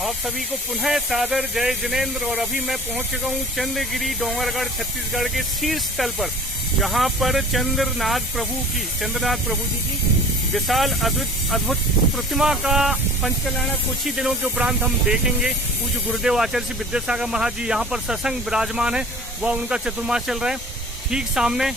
आप सभी को पुनः सादर जय जिनेंद्र। और अभी मैं पहुंच चुका हूं चंद्रगिरी डोंगरगढ़ छत्तीसगढ़ के शीर्ष स्थल पर, जहां पर चंद्रनाथ प्रभु जी की विशाल अद्भुत प्रतिमा का पंचकल्याण कुछ ही दिनों के उपरांत हम देखेंगे। पूज्य गुरुदेव आचार्य श्री विद्यासागर महाराज जी यहाँ पर सत्संग विराजमान है, वह उनका चतुर्मास चल रहा है। ठीक सामने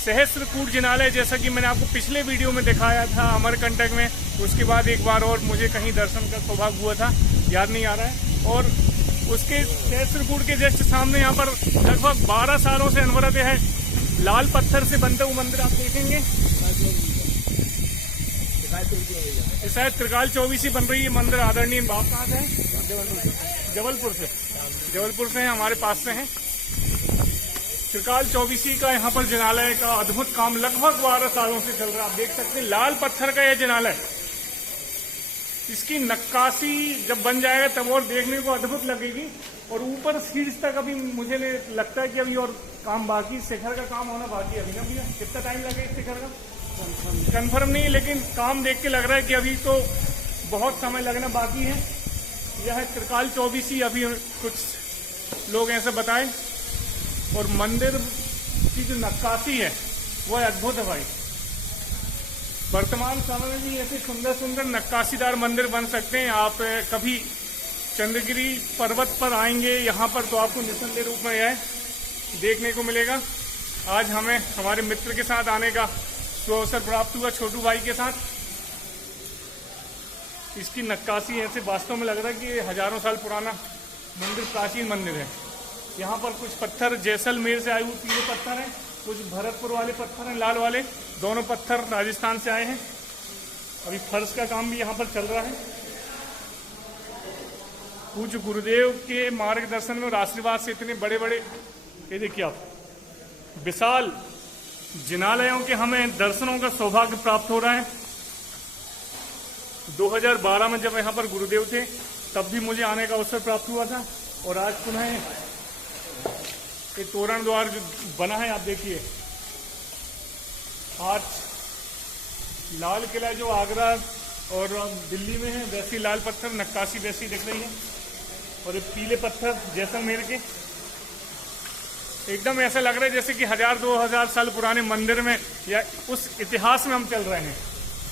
सहस्त्रकूट जिनालय, जैसा कि मैंने आपको पिछले वीडियो में दिखाया था अमरकंटक में। उसके बाद एक बार और मुझे कहीं दर्शन का सौभाग्य हुआ था, याद नहीं आ रहा है। और उसके सहस्त्रकूट के जस्ट सामने यहाँ पर लगभग 12 सालों से अनवरत है लाल पत्थर से बनते हुए मंदिर आप देखेंगे। शायद त्रिकाल 24 बन रही है मंदिर। आदरणीय बाप कहाँ से है? जबलपुर से हैं, हमारे पास से हैं। त्रिकाल 24 का यहाँ पर जिनालय का अद्भुत काम लगभग 12 सालों से चल रहा है। आप देख सकते हैं लाल पत्थर का यह जिनालय, इसकी नक्काशी जब बन जाएगा तब और देखने को अद्भुत लगेगी। और ऊपर शीर्ष तक अभी मुझे लगता है कि अभी और काम बाकी, शिखर का काम होना बाकी है। अभी ना भैया कितना टाइम लगेगा शिखर का कंफर्म नहीं, लेकिन काम देख के लग रहा है कि अभी तो बहुत समय लगना बाकी है। यह त्रिकाल 24 अभी कुछ लोग ऐसे बताए। और मंदिर की जो नक्काशी है वह अद्भुत है भाई। वर्तमान समय में भी ऐसे सुंदर सुंदर नक्काशीदार मंदिर बन सकते हैं। आप कभी चंद्रगिरी पर्वत पर आएंगे यहाँ पर तो आपको निसंदेह रूप में यह देखने को मिलेगा। आज हमें हमारे मित्र के साथ आने का अवसर प्राप्त हुआ, छोटू भाई के साथ। इसकी नक्काशी ऐसे वास्तव में लग रहा है कि हजारों साल पुराना मंदिर, प्राचीन मंदिर है। यहाँ पर कुछ पत्थर जैसलमेर से आए हुए पीले पत्थर हैं, कुछ भरतपुर वाले पत्थर हैं लाल वाले, दोनों पत्थर राजस्थान से आए हैं। अभी फर्श का काम भी यहाँ पर चल रहा है। पूज्य गुरुदेव के मार्गदर्शन में और आशीर्वाद से इतने बड़े बड़े, ये देखिए आप, विशाल जिनालयों के हमें दर्शनों का सौभाग्य प्राप्त हो रहा है। 2012 में जब यहाँ पर गुरुदेव थे तब भी मुझे आने का अवसर प्राप्त हुआ था। और आज पुनः ये तोरण द्वार जो बना है आप देखिए। आज लाल किला जो आगरा और दिल्ली में है वैसी लाल पत्थर नक्काशी वैसी दिख रही है। और ये पीले पत्थर जैसलमेर के, एकदम ऐसा लग रहा है जैसे कि 1000-2000 साल पुराने मंदिर में या उस इतिहास में हम चल रहे हैं।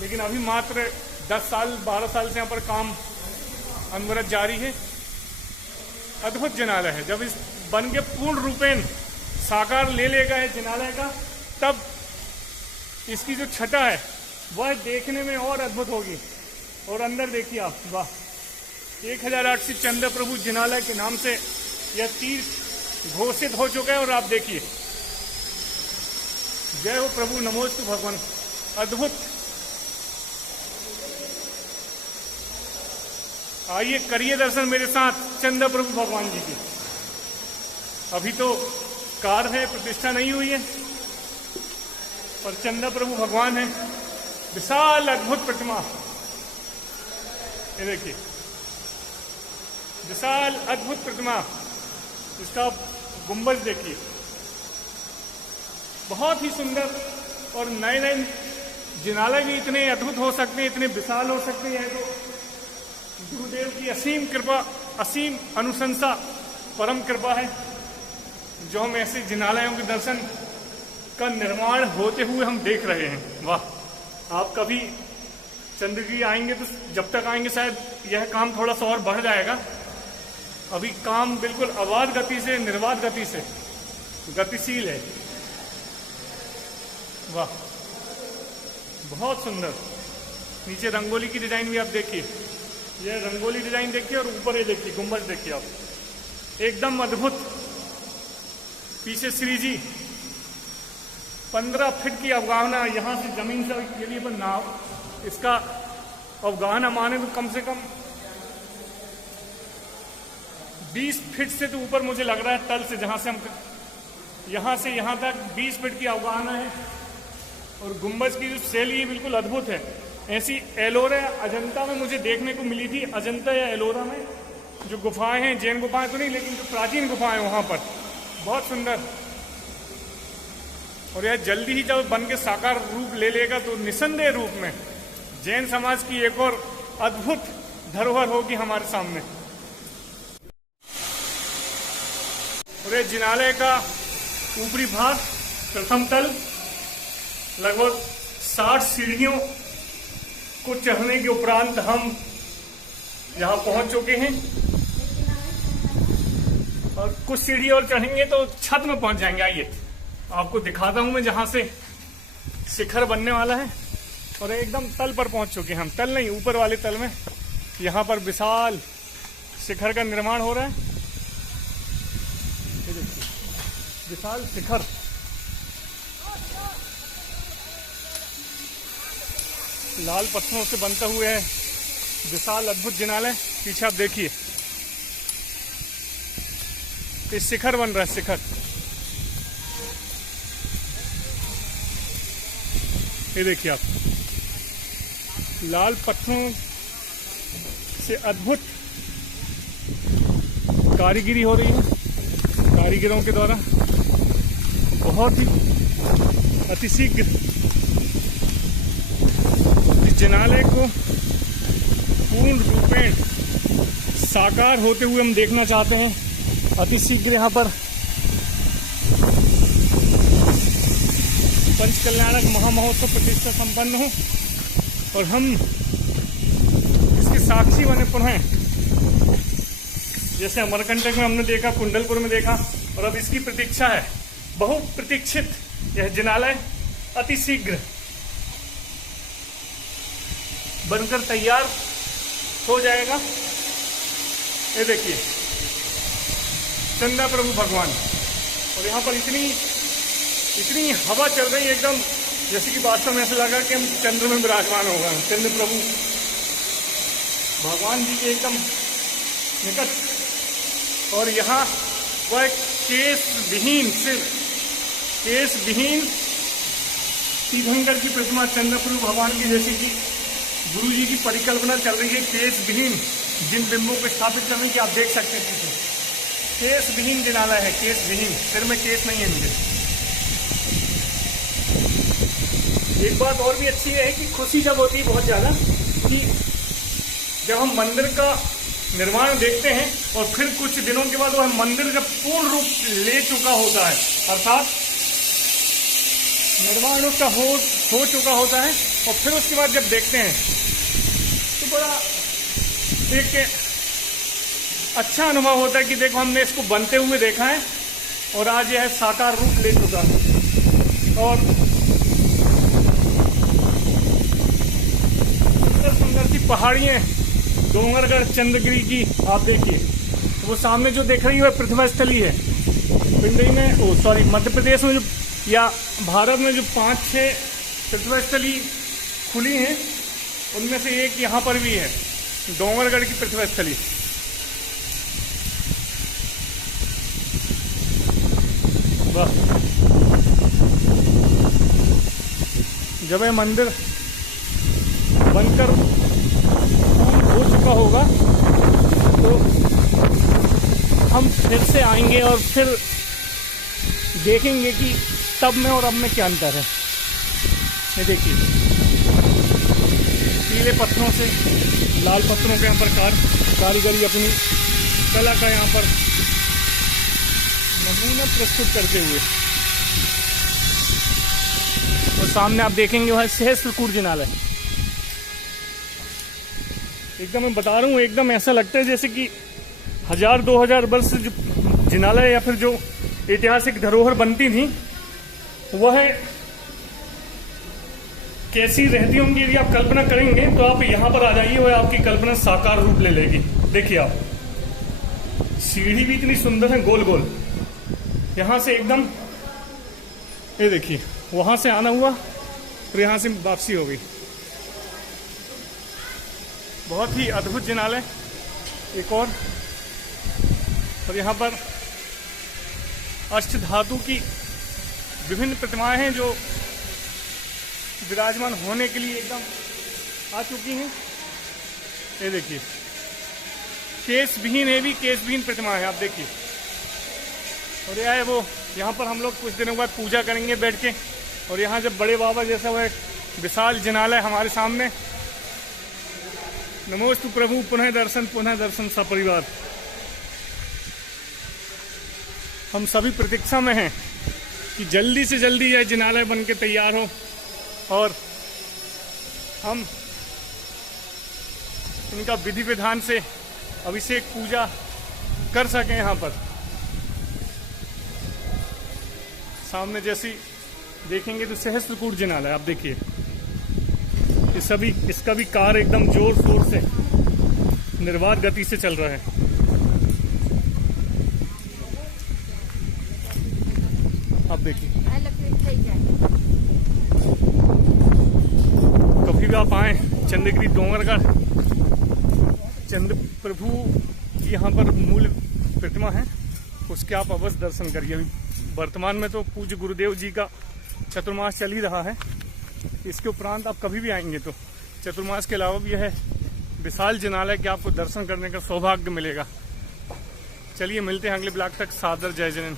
लेकिन अभी मात्र 10 साल 12 साल से यहाँ पर काम अनवरत जारी है। अद्भुत जिनालय है। जब इस बन के पूर्ण रूपेण साकार ले लेगा है जिनालय का, तब इसकी जो छटा है वह देखने में और अद्भुत होगी। और अंदर देखिए आप, वाह, 1008 चंद्र प्रभु जिनालय के नाम से यह तीर्थ घोषित हो चुका है। और आप देखिए, जय हो प्रभु, नमोस्तु भगवान। अद्भुत। आइए करिए दर्शन मेरे साथ चंद्र प्रभु भगवान जी की। अभी तो कार्य है, प्रतिष्ठा नहीं हुई है, पर चंद्र प्रभु भगवान है। विशाल अद्भुत प्रतिमा, ये देखिए, विशाल अद्भुत प्रतिमा। इसका गुंबज देखिए, बहुत ही सुंदर। और नए नए जिनालय भी इतने अद्भुत हो सकते हैं, इतने विशाल हो सकते हैं। तो गुरुदेव की असीम कृपा, असीम अनुशंसा, परम कृपा है जो हम ऐसे जिनालयों के दर्शन का निर्माण होते हुए हम देख रहे हैं। वाह। आप कभी चंद्रगिरी आएंगे तो जब तक आएंगे शायद यह काम थोड़ा सा और बढ़ जाएगा। अभी काम बिल्कुल अबाध गति से, निर्बाध गति से गतिशील है। वाह, बहुत सुंदर। नीचे रंगोली की डिजाइन भी आप देखिए, यह रंगोली डिजाइन देखिए। और ऊपर ये देखिए गुंबज देखिए आप, एकदम अद्भुत। पीछे श्री जी 15 फीट की अवगाहना, यहाँ से जमीन से के लिए नाव, इसका अवगाहना माने तो कम से कम 20 फीट से तो ऊपर मुझे लग रहा है तल से, जहां से हम यहाँ से यहाँ तक 20 फीट की अवगाहना है। और गुंबज की जो शैली बिल्कुल अद्भुत है। ऐसी एलोरा अजंता में मुझे देखने को मिली थी। अजंता या एलोरा में जो गुफाएं हैं, जैन गुफाएं तो नहीं, लेकिन जो प्राचीन गुफाएं वहां पर बहुत सुंदर। और यह जल्दी ही जब बन के साकार रूप ले लेगा तो निसंदेह रूप में जैन समाज की एक और अद्भुत धरोहर होगी हमारे सामने। और ये जिनालय का ऊपरी भाग, प्रथम तल, लगभग 60 सीढ़ियों को चढ़ने के उपरांत हम यहाँ पहुंच चुके हैं। और कुछ सीढ़ी और चढ़ेंगे तो छत में पहुंच जाएंगे। आइए आपको दिखाता हूं मैं जहां से शिखर बनने वाला है। और एकदम तल पर पहुंच चुके हैं हम, तल नहीं ऊपर वाले तल में। यहाँ पर विशाल शिखर का निर्माण हो रहा है। ये देखिए विशाल शिखर, लाल पत्थरों से बनता हुआ है विशाल अद्भुत जिनालय। पीछे आप देखिए ये शिखर बन रहा है, शिखर। ये देखिए आप, लाल पत्थरों से अद्भुत कारीगरी हो रही है कारीगरों के द्वारा। बहुत ही अतिशीघ्र इस जिनालय को पूर्ण रूपेण साकार होते हुए हम देखना चाहते हैं। अतिशीघ्र यहाँ पर पंच कल्याणक महामहोत्सव प्रतिष्ठा संपन्न हो और हम इसके साक्षी बने पुनः। जैसे अमरकंटक में हमने देखा, कुंडलपुर में देखा, और अब इसकी प्रतीक्षा है। बहु प्रतीक्षित यह जिनालय अतिशीघ्र बनकर तैयार हो जाएगा। ये देखिए चंदा प्रभु भगवान, और यहाँ पर इतनी हवा चल रही है एकदम, जैसे कि वास्तव में ऐसा लगा कि हम चंद्र में विराजमान हो गए। चंद्र प्रभु भगवान जी के एकदम निकट। और यहाँ वह केस विहीन तीर्थंकर की प्रतिमा चंद्र प्रभु भगवान की, जैसे कि गुरु जी की परिकल्पना चल रही है केस विहीन जिन बिंबों को स्थापित करने की। आप देख सकते हैं केस विहीन जिनालय है, केस विहीन, सिर में केस नहीं है मुझे। एक बात और भी अच्छी है कि खुशी जब होती है बहुत ज्यादा कि जब हम मंदिर का निर्माण देखते हैं और फिर कुछ दिनों के बाद वह मंदिर जब पूर्ण रूप ले चुका होता है, अर्थात निर्माण उसका हो चुका होता है, और फिर उसके बाद जब देखते हैं तो बड़ा एक अच्छा अनुभव होता है कि देखो हमने इसको बनते हुए देखा है और आज यह साकार रूप ले चुका है। और सुंदर सी पहाड़ियां डोंगरगढ़ चंद्रगिरी की आप देखिए। वो सामने जो देख रही है वह प्रतिमा स्थली है। पिंडई में मध्य प्रदेश में जो या भारत में जो 5-6 प्रतिमा स्थली खुली हैं उनमें से एक यहाँ पर भी है, डोंगरगढ़ की प्रतिमा स्थली। जब यह मंदिर बनकर हो चुका होगा तो हम फिर से आएंगे और फिर देखेंगे कि तब में और अब में क्या अंतर है। ये देखिए पीले पत्थरों से लाल पत्थरों के यहाँ पर कारीगरी अपनी कला का यहाँ पर नमूना प्रस्तुत करते हुए। और सामने आप देखेंगे वह सहस्त्रकूट जिनालय। एकदम मैं बता रहा हूँ, एकदम ऐसा लगता है जैसे कि 1000-2000 वर्ष जो जिनालय या फिर जो ऐतिहासिक धरोहर बनती थी वह कैसी रहती होंगी। यदि आप कल्पना करेंगे तो आप यहाँ पर आ जाइए, वह आपकी कल्पना साकार रूप ले लेगी। देखिए आप, सीढ़ी भी इतनी सुंदर है, गोल गोल। यहाँ से एकदम, ये देखिए वहां से आना हुआ और यहाँ से वापसी हो गई। बहुत ही अद्भुत जिनालय। एक और यहाँ पर अष्ट धातु की विभिन्न प्रतिमाएं हैं जो विराजमान होने के लिए एकदम आ चुकी हैं। ये देखिए केस विहीन है, भी केस विहीन प्रतिमा है, आप देखिए। और यह है वो, यहाँ पर हम लोग कुछ दिनों बाद पूजा करेंगे बैठ के। और यहाँ जब बड़े बाबा जैसा वह विशाल जिनालय हमारे सामने नमोस्तु प्रभु, पुनः दर्शन सपरिवार। हम सभी प्रतीक्षा में हैं कि जल्दी से जल्दी यह जिनालय बन के तैयार हो और हम इनका विधि विधान से अभिषेक पूजा कर सकें। यहाँ पर सामने जैसी देखेंगे तो सहस्त्रकूट जिनालय, आप देखिए इसका भी कार्य एकदम जोर शोर से निर्बाध गति से चल रहा है। आप देखिए, कभी भी आप आए चंद्रगिरी डोंगरगढ़, चंद्र प्रभु की यहाँ पर मूल प्रतिमा है, उसके आप अवश्य दर्शन करिए। अभी वर्तमान में तो पूज्य गुरुदेव जी का चतुर्मास चल ही रहा है। इसके उपरांत आप कभी भी आएंगे तो चतुर्मास के अलावा भी यह विशाल जिनालय के आपको दर्शन करने का सौभाग्य मिलेगा। चलिए मिलते हैं अगले ब्लॉग तक। सादर जय जैन।